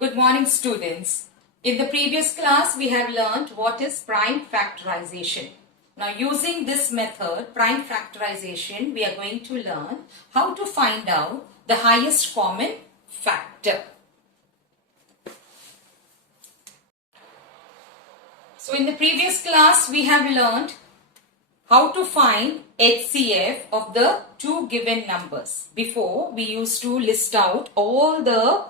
Good morning, students. In the previous class, we have learned what is prime factorization. Now, using this method, prime factorization, we are going to learn how to find out the highest common factor. So, in the previous class, we have learned how to find HCF of the two given numbers. Before, we used to list out all the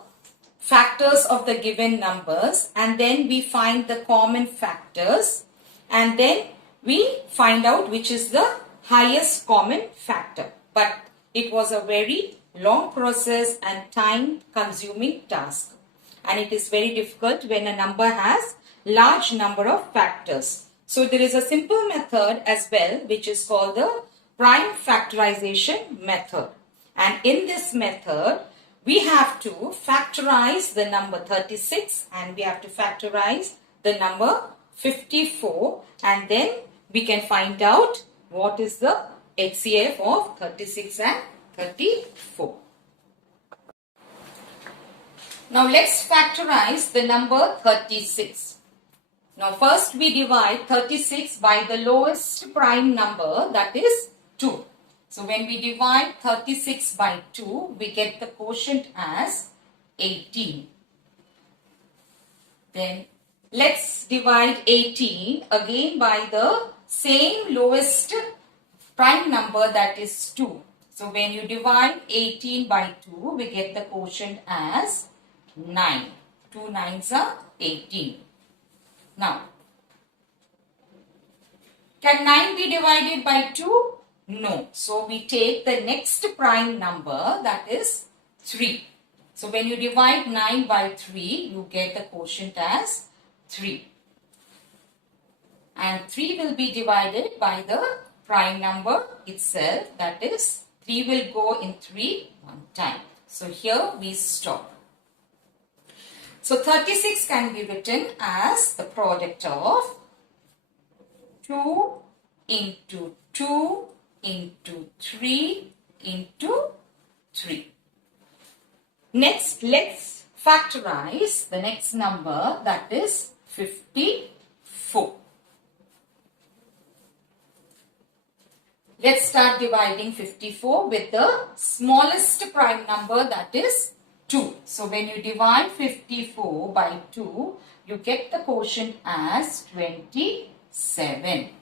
factors of the given numbers, and then we find the common factors, and then we find out which is the highest common factor. But it was a very long process and time consuming task, and it is very difficult when a number has large number of factors. So there is a simple method as well, which is called the prime factorization method, and in this method we have to factorize the number 36 and we have to factorize the number 54, and then we can find out what is the HCF of 36 and 34. Now let's factorize the number 36. Now first we divide 36 by the lowest prime number, that is 2. So when we divide 36 by 2, we get the quotient as 18. Then let's divide 18 again by the same lowest prime number, that is 2. So when you divide 18 by 2, we get the quotient as 9. 2 nines are 18. Now, can 9 be divided by 2? No. So we take the next prime number, that is 3. So when you divide 9 by 3, you get the quotient as 3. And 3 will be divided by the prime number itself, that is 3 will go in 3 one time. So here we stop. So 36 can be written as the product of 2 into 2 into 3 into 3. Next, let's factorize the next number, that is 54. Let's start dividing 54 with the smallest prime number, that is 2. So when you divide 54 by 2, you get the quotient as 27.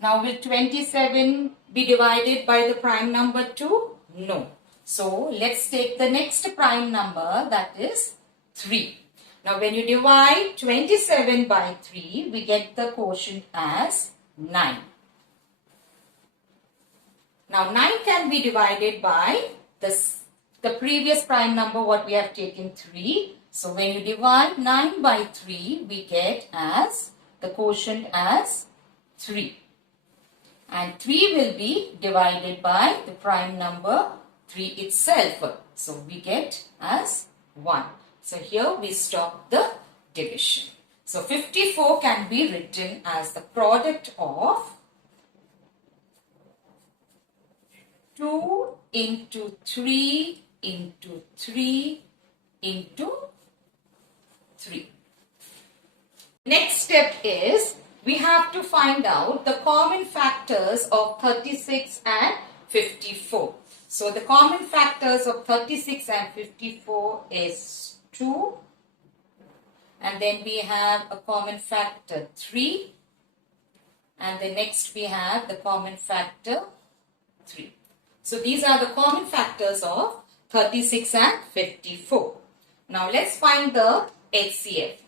Now will 27 be divided by the prime number 2? No. So let's take the next prime number, that is 3. Now when you divide 27 by 3, we get the quotient as 9. Now 9 can be divided by the previous prime number, what we have taken, 3. So when you divide 9 by 3, we get as the quotient as 3. And 3 will be divided by the prime number 3 itself. So we get as 1. So here we stop the division. So 54 can be written as the product of 2 into 3 into 3 into 3. Next step is we have to find out the common factors of 36 and 54. So the common factors of 36 and 54 is 2. And then we have a common factor 3. And the next we have the common factor 3. So these are the common factors of 36 and 54. Now let's find the HCF.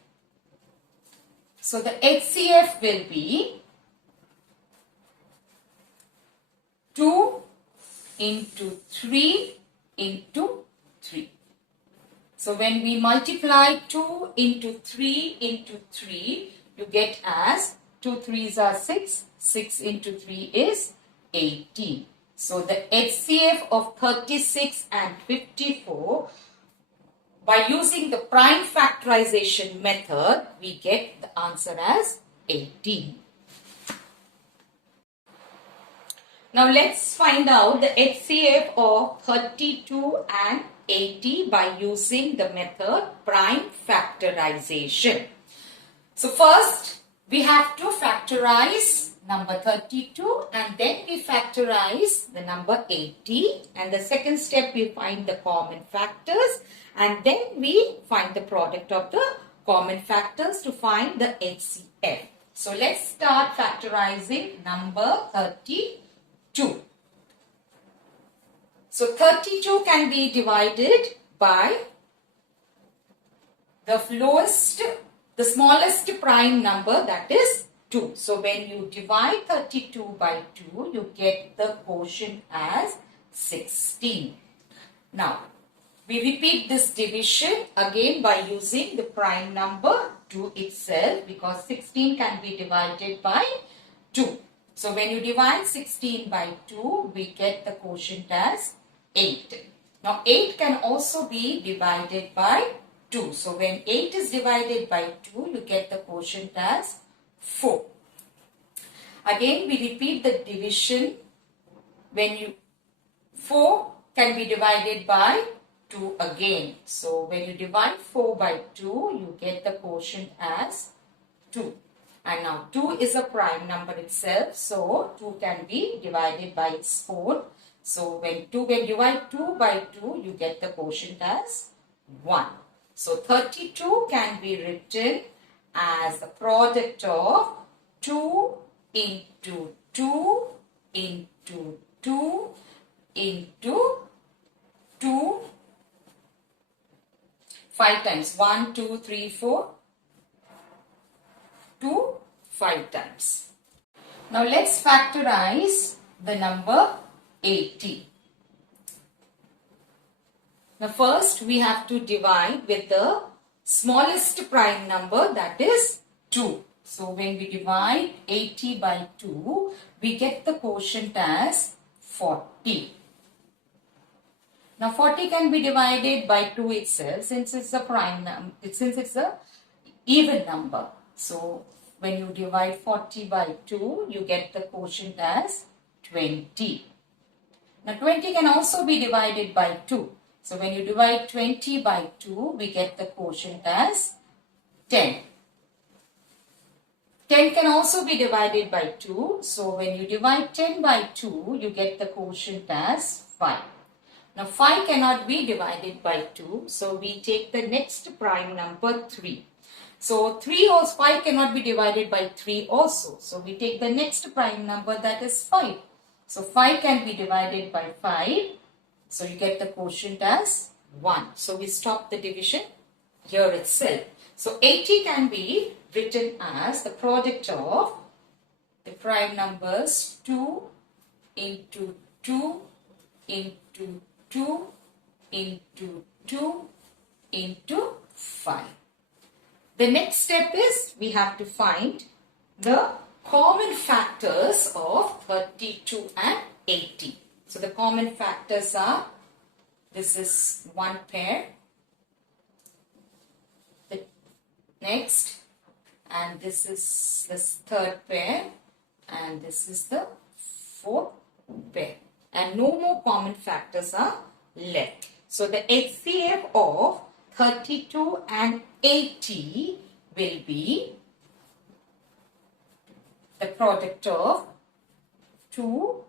So the HCF will be 2 into 3 into 3. So when we multiply 2 into 3 into 3, you get as 2 3s are 6, 6 into 3 is 18. So the HCF of 36 and 54, by using the prime factorization method, we get the answer as 18. Now let's find out the HCF of 32 and 80 by using the method prime factorization. So first we have to factorize number 32 and then we factorize the number 80, and the second step we find the common factors and then we find the product of the common factors to find the HCF. So let's start factorizing number 32. So 32 can be divided by the smallest prime number, that is 2. So when you divide 32 by 2, you get the quotient as 16. Now, we repeat this division again by using the prime number 2 itself, because 16 can be divided by 2. So when you divide 16 by 2, we get the quotient as 8. Now 8 can also be divided by 2. So when 8 is divided by 2, you get the quotient as 4. Again, we repeat the division. 4 can be divided by 2 again. So when you divide 4 by 2, you get the quotient as 2. And now 2 is a prime number itself, so 2 can be divided by its own. So when you divide 2 by 2, you get the quotient as 1. So 32 can be written as the product of 2 into 2 into 2 into 2 5 times. 1, 2, 3, 4. 2 5 times. Now let's factorize the number 80. Now first we have to divide with the smallest prime number, that is 2. So when we divide 80 by 2, we get the quotient as 40. Now 40 can be divided by 2 itself since it's a prime number, since it's a even number. So when you divide 40 by 2, you get the quotient as 20. Now 20 can also be divided by 2. So when you divide 20 by 2, we get the quotient as 10. 10 can also be divided by 2. So when you divide 10 by 2, you get the quotient as 5. Now 5 cannot be divided by 2. So we take the next prime number 3. So 3 or 5 cannot be divided by 3 also. So we take the next prime number, that is 5. So 5 can be divided by 5. So you get the quotient as 1. So we stop the division here itself. So 80 can be written as the product of the prime numbers 2 into 2 into 2 into 2 into 5. The next step is we have to find the common factors of 32 and 80. So the common factors are, this is one pair, the next, and this is this third pair, and this is the fourth pair. And no more common factors are left. So the HCF of 32 and 80 will be the product of 2,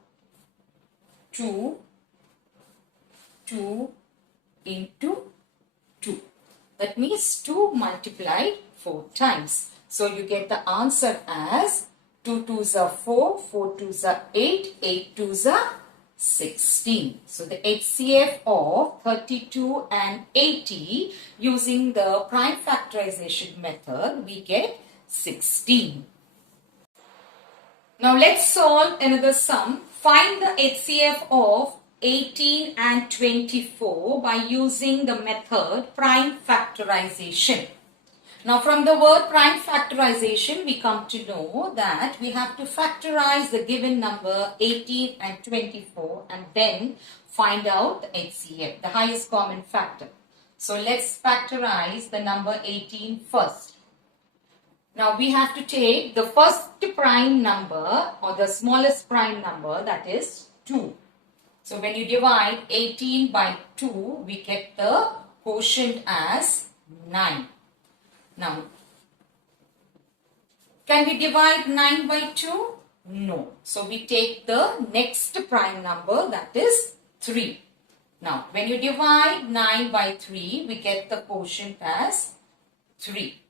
2, 2 into 2. That means 2 multiplied 4 times. So you get the answer as 2 2s are 4, 4 2s are 8, 8 2s are 16. So the HCF of 32 and 80 using the prime factorization method, we get 16. Now let's solve another sum. Find the HCF of 18 and 24 by using the method prime factorization. Now from the word prime factorization, we come to know that we have to factorize the given number 18 and 24 and then find out the HCF, the highest common factor. So let's factorize the number 18 first. Now we have to take the first prime number or the smallest prime number, that is 2. So when you divide 18 by 2, we get the quotient as 9. Now, can we divide 9 by 2? No. So we take the next prime number, that is 3. Now, when you divide 9 by 3, we get the quotient as 3.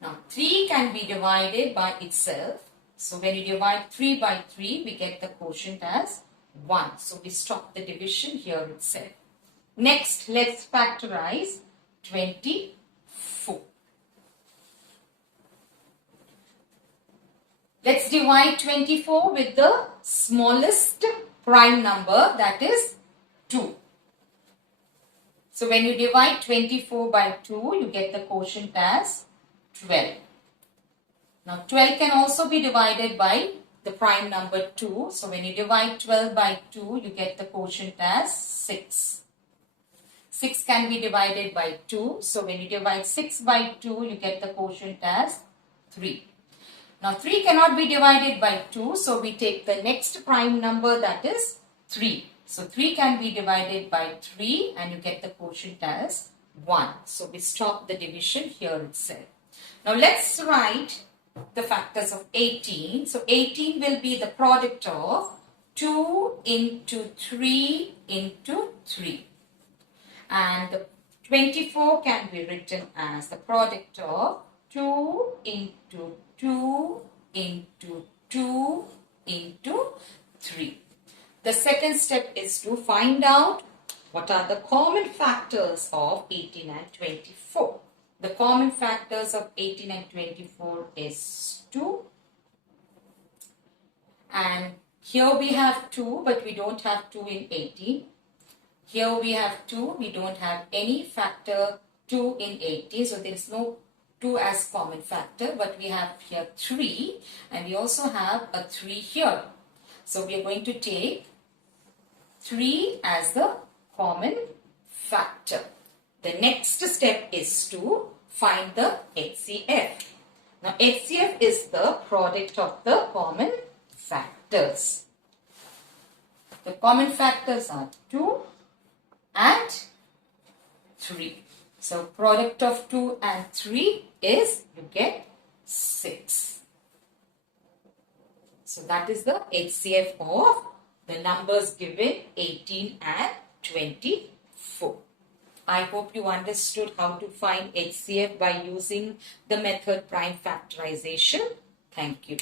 Now, 3 can be divided by itself. So when you divide 3 by 3, we get the quotient as 1. So we stop the division here itself. Next, let's factorize 24. Let's divide 24 with the smallest prime number, that is 2. So when you divide 24 by 2, you get the quotient as 12. Now 12 can also be divided by the prime number 2. So when you divide 12 by 2, you get the quotient as 6. 6 can be divided by 2. So when you divide 6 by 2, you get the quotient as 3. Now 3 cannot be divided by 2. So we take the next prime number, that is 3. So 3 can be divided by 3 and you get the quotient as 1. So we stop the division here itself. Now let's write the factors of 18. So 18 will be the product of 2 into 3 into 3. And the 24 can be written as the product of 2 into 2 into 2 into 3. The second step is to find out what are the common factors of 18 and 24. The common factors of 18 and 24 is 2. And here we have 2, but we don't have 2 in 18. Here we have 2, we don't have any factor 2 in 18. So there is no 2 as common factor, but we have here 3 and we also have a 3 here. So we are going to take 3 as the common factor. The next step is to find the HCF. Now HCF is the product of the common factors. The common factors are 2 and 3. So product of 2 and 3 is, you get 6. So that is the HCF of the numbers given 18 and 24. I hope you understood how to find HCF by using the method prime factorization. Thank you.